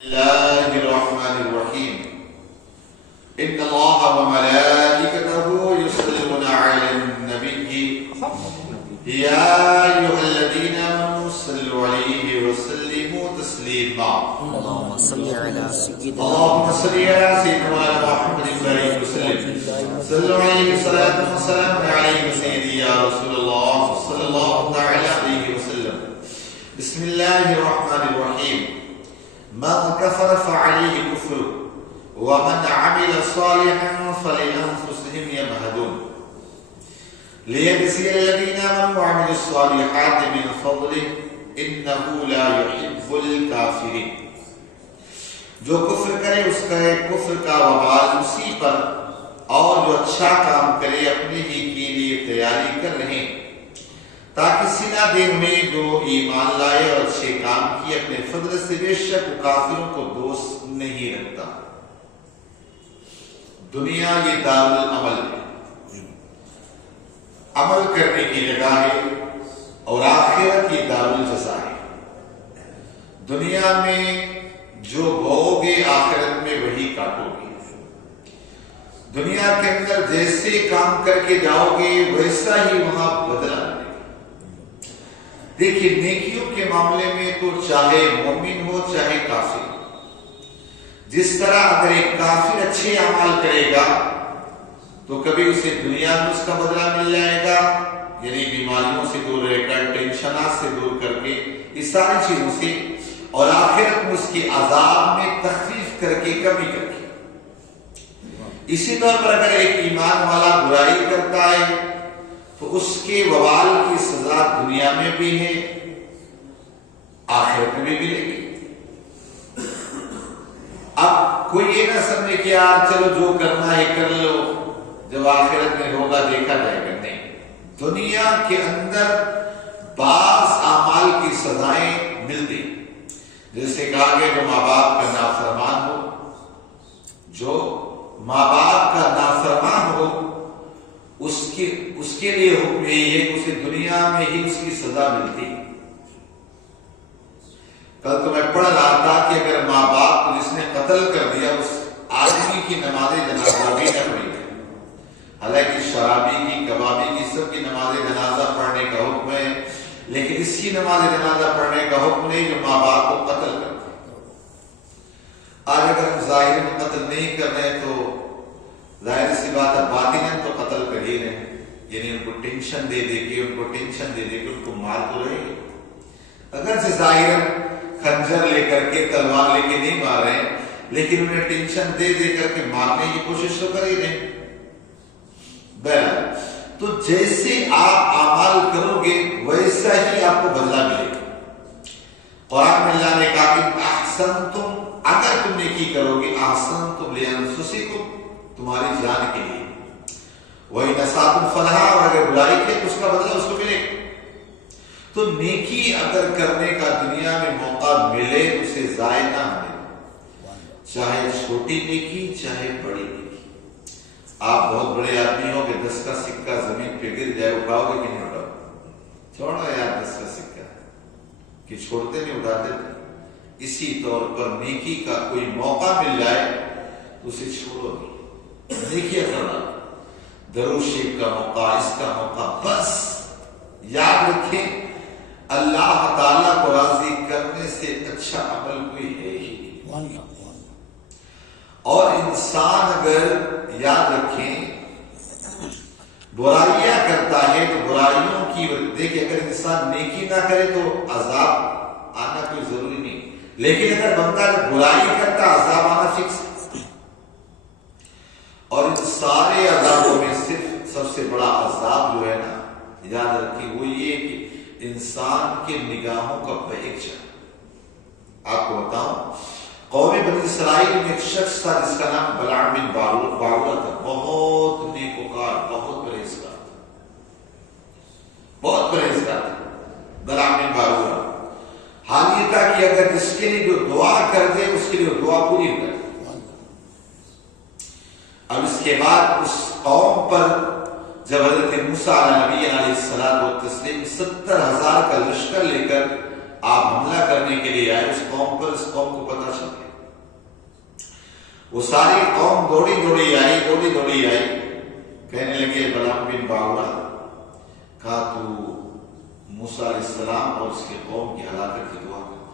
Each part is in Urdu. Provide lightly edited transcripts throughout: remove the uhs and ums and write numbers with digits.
الله الرحمن الرحيم إن الله وملائكته يصلون على النبي يا أيها الذين آمنوا صلوا عليه وسلموا تسليما اللهم صل على سيدنا محمد وسلم صلوا عليه صلاة وسلام عليه سيدي يا رسول الله صلى الله تعالى عليه وسلم بسم الله الرحمن الرحيم من كفر فعليه كفر ومن عمل صالحا فلأنفسهم يمهدون ليجزي الذين آمنوا وعملوا الصالحات من فضله إنه لا يحب الكافرين. جو کفر کرے اس کا کفر کا وبال اسی پر، اور جو اچھا کام کرے اپنے ہی کے لیے تیاری کر رہے تاکہ سنا دن میں جو ایمان لائے اور اچھے کام کیے اپنے فضل سے بے شک وہ کافروں کو دوست نہیں رکھتا. دنیا یہ دار العمل ہے، عمل کرنے کی جگہ ہے، اور آخرت یہ دار الجزا ہے. دنیا میں جو بوؤ گے آخرت میں وہی کاٹو گے. دنیا کے اندر جیسے کام کر کے جاؤ گے ویسا ہی وہاں بدلہ ملے گا. دیکھیے نیکیوں کے معاملے میں تو چاہے مومن ہو چاہے کافر، جس طرح اگر ایک کافر اچھے اعمال کرے گا تو کبھی اسے دنیا میں اس کا بدلہ مل جائے گا، یعنی بیماریوں سے دور رہ کر، ٹینشنات سے دور کر کے، اس ساری چیزوں سے، اور آخرت میں اس کے عذاب میں تخفیف کر کے، کمی کر کے. اسی طور پر اگر ایک ایمان والا برائی کرتا ہے تو اس کے وبال کی سزا دنیا میں بھی ہے، آخرت میں بھی ملے گی. اب کوئی یہ نہ سمجھے کہ یار چلو جو کرنا ہے کر لو، جب آخرت میں ہوگا دیکھا جائے گا. نہیں، دنیا کے اندر بعض اعمال کی سزائیں ملتی، جیسے کہا گیا جو ماں باپ کا نافرمان ہو، جو ماں باپ کا نافرمان ہو اس کے لیے حکم یہی ہے کہ اسے دنیا میں ہی اس کی سزا ملتی. کل تو میں پڑھ رہا تھا کہ اگر ماں باپ کو جس نے قتل کر دیا اس آدمی کی نماز جنازہ بھی نہ پڑھی، حالانکہ شرابی کی، کبابی کی، سب کی نماز جنازہ پڑھنے کا حکم ہے، لیکن اس کی نماز جنازہ پڑھنے کا حکم نہیں جو ماں باپ کو قتل کرتے. آج اگر ہم ظاہر میں قتل نہیں کر رہے تو ظاہر سی بات ہے باطناً تو قتل کر ہی رہے ہیں، یعنی ان کو ٹینشن دے دے کے ان کو مار تو رہے ہیں. اگرچہ ظاہراً خنجر لے کر کے، تلوار لے کے نہیں مار رہے ہیں، لیکن انہیں ٹینشن دے دے کر کے مارنے کی کوشش تو کر ہی رہے ہیں. بہرحال تو جیسے آپ اعمال کرو گے ویسا ہی آپ کو بدلہ ملے گا. قرآن میں اللہ نے کہا کہ احسنتم، اگر تم نیکی کرو گے، احسنتم لانفسکم، تمہاری جان کے لیے، وہی نساتم فلحا، اور اگر برائی کی تو اس کا بدلہ اس کو ملے گا. تو نیکی اگر کرنے کا دنیا میں موقع ملے اسے ضائع نہ ہونے، چاہے چھوٹی نیکی چاہے بڑی نیکی. آپ بہت بڑے آدمی ہو کہ 10 کا سکہ زمین پہ گر جائے، اٹھاؤ گے کہ نہیں اٹھاؤ؟ چھوڑو یار 10 کا سکہ، کہ چھوڑتے نہیں اٹھاتے. اسی طور پر نیکی کا کوئی موقع مل جائے تو اسے چھوڑو نہیں. نیکیاں کرنا، درود شریف کا موقع، اس کا موقع، بس یاد رکھیں اللہ تعالیٰ کو راضی کرنے سے اچھا عمل کوئی ہے ہی نہیں. اور انسان اگر یاد رکھیں برائیاں کرتا ہے تو برائیوں کی دیکھیں، اگر انسان نیکی نہ کرے تو عذاب آنا کوئی ضروری نہیں، لیکن اگر بندہ برائی کرتا عذاب آنا فکس ہے. اور ان سارے عذابوں میں صرف سب سے بڑا عذاب جو ہے نا، یاد رکھیں وہ یہ کہ انسان کے نگاہوں کا بہک جانا. آپ کو بتاؤں، قوم بنی اسرائیل میں ایک شخص تھا جس کا نام بلعام بن باورہ تھا. بہت نیکوکار، بہت پرہیزگار تھا، بلعام بن باورہ. حال یہ تھا کہ اگر جس کے لیے جو دعا کر دے اس کے لیے دعا پوری کر دے. اب اس کے بعد اس قوم پر جب حضرت موسیٰ علیہ نبی علیہ السلام 70,000 کا لشکر لے کر آپ حملہ کرنے کے لیے آئے، اس قوم کو پتہ چل گیا وہ ساری قوم دوڑی دوڑی آئی کہنے لگے بلعام بن باورا کہا تو موسیٰ علیہ السلام اور اس کے قوم کی ہلاکت کی دعا کرتا.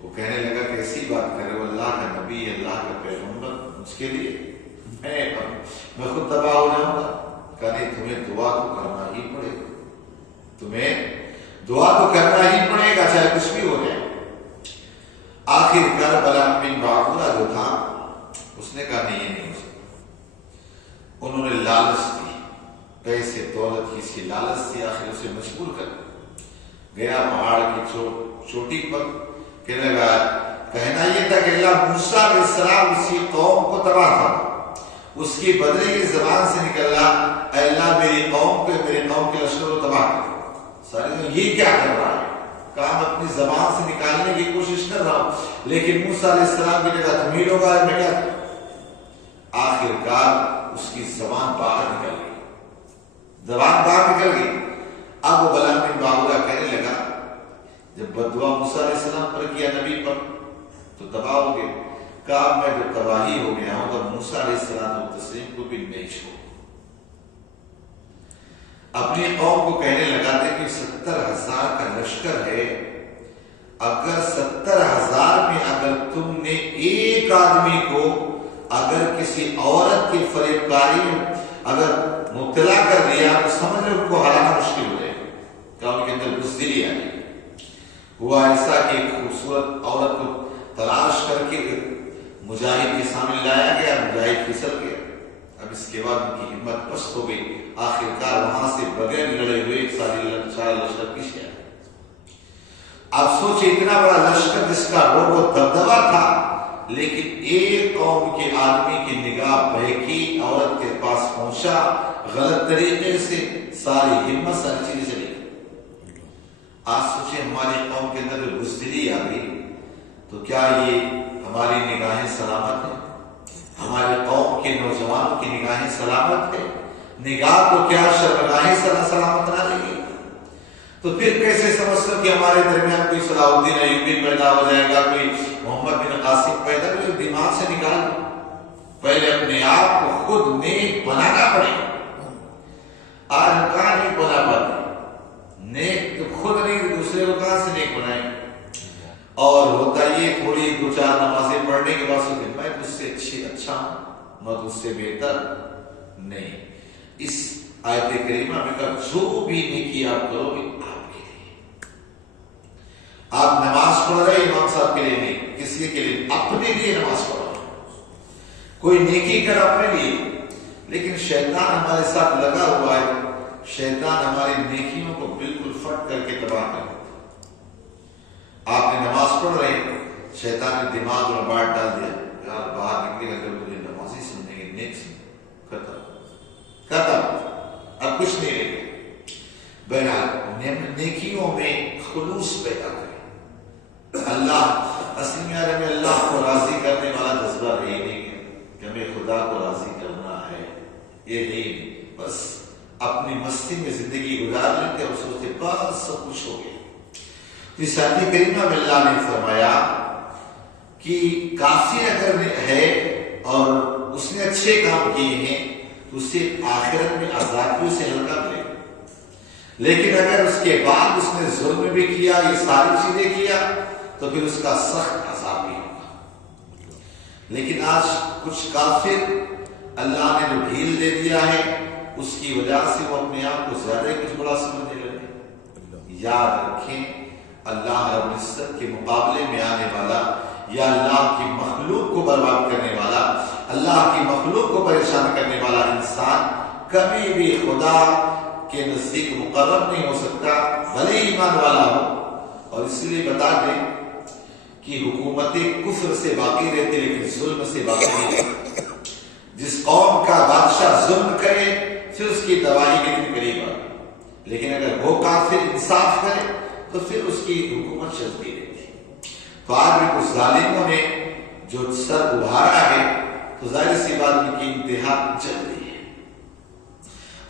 وہ کہنے لگا کہ ایسی بات کرے وہ اللہ کا نبی اللہ کا پیغمبر اس کے لیے میں خود تباہ ہو جاؤں گا. کہا نہیں تمہیں دعا تو کرنا ہی پڑے گا چاہے کچھ بھی ہو جائے. آخر کار بلعام بن باورا جو تھا اس نے کہا نہیں یہ نہیں ہو سکتا. انہوں نے لالچ دی پیسے دولت کی سی لالچ دی آخر اسے مجبور کر گیا پہاڑ کی چوٹی پر. کہنے لگا کہنا یہ تھا کہ اللہ موسیٰ علیہ السلام اسی قوم کو تباہ تھا اس کی بدلے کی زبان سے نکلا اے اللہ میری قوم کے لشکر کو تباہ کر. سارے یہ کیا کر رہا ہے کام اپنی زبان سے نکالنے کی کوشش کر رہا ہوں لیکن موسیٰ علیہ السلام کی جگہ تم ہی لوگ آئے میں کیا کروں. آخر کار اس کی زبان باہر نکل گئی. اب وہ بلعام بن باورا کہنے لگا جب بددعا موسیٰ علیہ السلام پر کیا نبی پر تو تباہ ہو گئے. کہا میں جو تباہی ہو گیا ہوں اور موسیٰ علیہ السلام تسلیم کو بھی نہیں چھوڑ. اپنی قوم کو کہنے لگا تھا کہ 70,000 کا لشکر ہے اگر 70,000 میں اگر تم نے ایک آدمی کو اگر کسی عورت کی فریب کاری میں اگر مبتلا کر دیا تو سمجھ لو ان کو ہرانا مشکل ہو جائے کہ ان کے اندر بزدلی آ گئی. ہوا ایسا کہ ایک خوبصورت عورت کو تلاش کر کے مجاہد کے سامنے لایا گیا. مجاہد پھسل گیا. اب اس کے بعد ان کی ہمت پست ہو گئی. آخر کار وہاں سے بغیر لڑے ہوئے سارا لشکر پیچھے آیا. آپ سوچے اتنا بڑا لشکر جس کا روب و دبدبا تھا لیکن ایک قوم کے آدمی کی نگاہ بہکی عورت کے پاس پہنچا غلط طریقے سے ساری ہمت ساری چیزیں چلی گئی. آج سوچے ہماری قوم کے اندر بزدلی آ گئی تو کیا یہ ہماری نگاہیں سلامت ہیں؟ ہماری قوم کے نوجوانوں کی نگاہیں سلامت ہیں؟ نگاہ کو کیا شرمگاہیں سلامت نہ رہی؟ تو پھر کیسے سمجھ کر کہ ہمارے درمیان کوئی صلاح الدین ایوبی پیدا ہو جائے گا کوئی محمد بن قاسم پیدا ہو. دماغ سے نکال پہلے اپنے آپ کو خود نیک بنانا پڑے گا. آج ہم کہاں نہیں بنا پاتے نیک تو خود نہیں دوسرے کو کہاں سے نیک بنائیں. اور ہوتا یہ تھوڑی 2-4 نمازیں پڑھنے کے بعد سوچتے میں تجھ سے اچھا ہوں میں تجھ سے بہتر نہیں. اس آیت کریمہ میں کہا جو بھی نیکی آپ کرو گے آپ کے لیے. آپ نماز پڑھ رہے امام صاحب کے لیے نہیں کسی کے لیے اپنے لیے نماز پڑھ رہے. کوئی نیکی کر اپنے لیے لیکن شیطان ہمارے ساتھ لگا ہوا ہے. شیطان ہماری نیکیوں کو بالکل فٹ کر کے تباہ کر دیتا. آپ نے نماز پڑھ رہے ہیں شیطان نے دماغ میں بات ڈال دیا یار باہر نکلے گا جب مجھے نماز ہی سمجھیں گے نیک ختم اب کچھ نہیں رہے. بہرحال نیکیوں میں خلوص پیدا کریں. اللہ اصل میں ہمیں اللہ کو راضی کرنے والا جذبہ رہی نہیں کہ ہمیں خدا کو راضی کرنا ہے. یہ نہیں بس اپنی مستی میں زندگی گزار لیتے اور سوچتے بس سب کچھ ہو گیا. اس آیت کریمہ میں اللہ نے فرمایا کہ کافر اگر ہے اور اس نے اچھے کام کیے ہیں تو اسے آخرت میں عذاب سے ہلکا ملے گا. لیکن اگر اس کے بعد اس نے ظلم بھی کیا یہ ساری چیزیں کیا تو پھر اس کا سخت عذاب بھی ہوگا. لیکن آج کچھ کافر اللہ نے جو ڈھیل دے دیا ہے اس کی وجہ سے وہ اپنے آپ کو زیادہ کچھ بڑا سمجھنے لگے. یاد رکھیں اللہ رب العزت کے مقابلے میں آنے والا یا اللہ کی مخلوق کو برباد کرنے والا اللہ کی مخلوق کو پریشان کرنے والا انسان کبھی بھی خدا کے نزدیک مقرب نہیں ہو سکتا بھلے ایمان والا ہو. اور اس لیے بتا دیں کہ حکومتیں کفر سے باقی رہتی لیکن ظلم سے باقی نہیں رہتی. جس قوم کا بادشاہ ظلم کرے پھر اس کی تباہی کے دن قریب آئے لیکن اگر وہ کافر انصاف کرے تو پھر اس کی حکومت چلتی رہتی. تو آج بھی کچھ ظالموں نے جو سر ابھارا ہے تو ظاہر سی بات ان کی انتہا چل رہی ہے.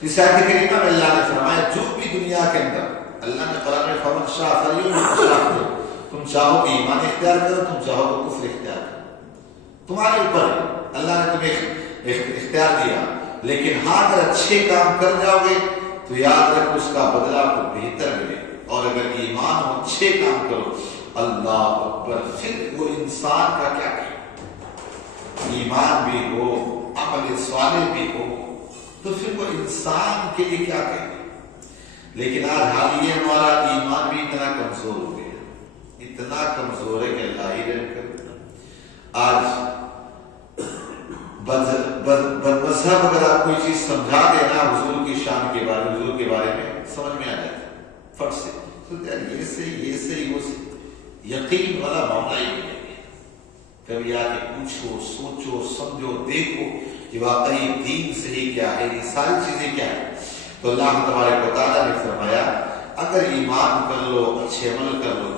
تو اس آیت کریمہ میں اللہ نے فرمایا جو بھی دنیا کے اندر اللہ نے قرآن میں فمن شاء فلیؤمن تم چاہو کہ ایمان اختیار کرو تم چاہو تو کفر اختیار کرو. تمہارے اوپر ہے، اللہ نے تمہیں اختیار دیا، لیکن ہاں اگر اچھے کام کر جاؤ گے تو یاد رکھو اس کا بدلہ آپ کو بہتر ملے، اور اگر ایمان ہو اچھے کام کرو، اللہ اکبر، پھر وہ انسان کا کیا کہ ایمان بھی ہو، عمل صالح بھی ہو، تو پھر وہ انسان کے لیے کیا کہیں گے؟ لیکن آج حال یہ ہمارا ایمان بھی اتنا کمزور ہو گیا، اتنا کمزور ہے کہ اللہ ہی رحم کرے۔ آج بد مذہب اگر آپ کوئی چیز سمجھا دینا حضور کی شان کے بارے میں، حضور کے بارے میں سمجھ میں آ جاتا ہے فٹ سے، تو یار یہ سے وہ سے، یقین والا معاملہ ہی نہیں ہے۔ کبھی آ کے پوچھو، سوچو، سمجھو، دیکھو کہ واقعی دین صحیح کیا ہے، یہ ساری چیزیں کیا ہے۔ تو اللہ تبارک و تعالیٰ نے فرمایا اگر ایمان کر لو، اچھے عمل کر لو،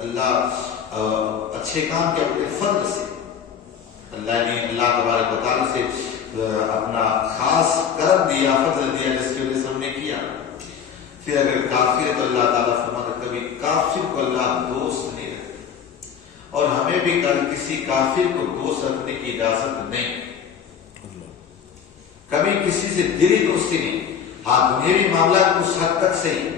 اللہ اچھے کام کے اپنے فضل سے، اللہ تبارک و تعالیٰ سے اپنا خاص کرم دیا، فضل دیا، جس کی وجہ سے ہم نے کیا۔ پھر اگر کافر ہے تو اللہ تعالیٰ فرماتا کبھی کافر کو اللہ دوست نہیں رکھتا، اور ہمیں بھی کسی کافر کو دوست رکھنے کی اجازت نہیں، کبھی کسی سے دلی دوستی نہیں۔ ہاں دنیاوی معاملات اس حد تک صحیح،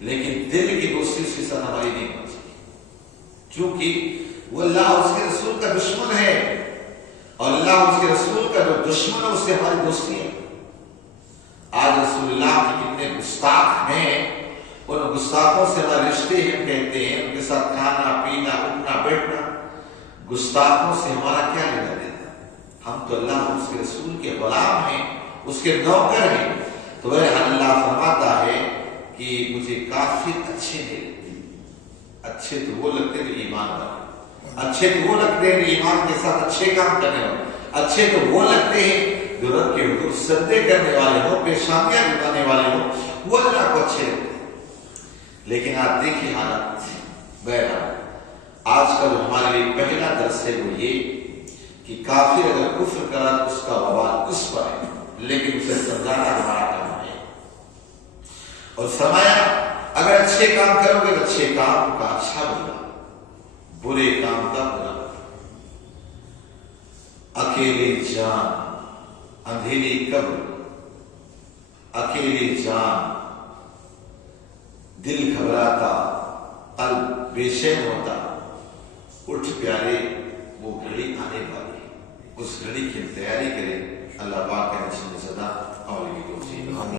لیکن دل کی دوستی اس کے ساتھ ہماری نہیں ہو سکتی، چونکہ وہ اللہ اور اس کے رسول کا دشمن ہے، اور اللہ اور اس کے رسول کا جو دشمن ہے اس سے ہماری دوستی ہے۔ آج رسول اللہ کے کتنے گستاخ ہیں، ان گستاخوں سے ہمارے رشتے ہم کہتے ہیں، ان کے ساتھ کھانا پینا اٹھنا بیٹھنا، گستاخوں سے ہمارا کیا لینا دینا؟ ہم تو اللہ اور اس کے رسول کے غلام ہیں، اس کے نوکر ہیں۔ تو اللہ فرماتا ہے کہ مجھے کافر اچھے نہیں لگتے، اچھے تو وہ لگتے ہیں جو ایمان والے، اچھے تو وہ لگتے ہیں جو ایمان کے ساتھ اچھے کام کرنے والے، اچھے تو وہ لگتے ہیں جو رب کے حضور سجدے کرنے والے ہوں، پیشانیاں جھکانے والے ہوں، وہ اللہ کو اچھے لگتے ہیں۔ لیکن آپ دیکھیے حالات، بہرحال آج کا جو ہمارے لیے پہلا درس ہے وہ یہ کہ کافر اگر کفر کرا تو اس کا وبال اس پر ہے، لیکن اسے سمجھانا ہمارا کام ہے۔ اور فرمایا اگر اچھے کام کرو گے تو اچھے کام کا اچھا بدلہ، برے کام کا برا۔ اکیلی جان اندھیری قبر، اکیلی جان دل گھبراتا، قلب بے چین ہوتا، اٹھ پیارے وہ گھڑی آنے والی، اس گھڑی کی تیاری کریں۔ اللہ پاک کے نصیب صدا اور